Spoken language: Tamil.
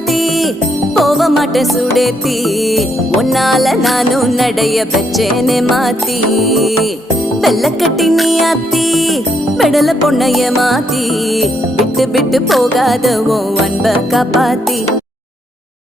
மாத்தி போக மாட்டேன் சுடேத்தி உன்னால நானும் நடைய பெச்சேனே மாத்தி வெள்ளக்கட்டி நீ ஆத்தி பெடல பொண்ணைய மாத்தி விட்டு விட்டு போகாத உன் அன்ப காப்பாத்தி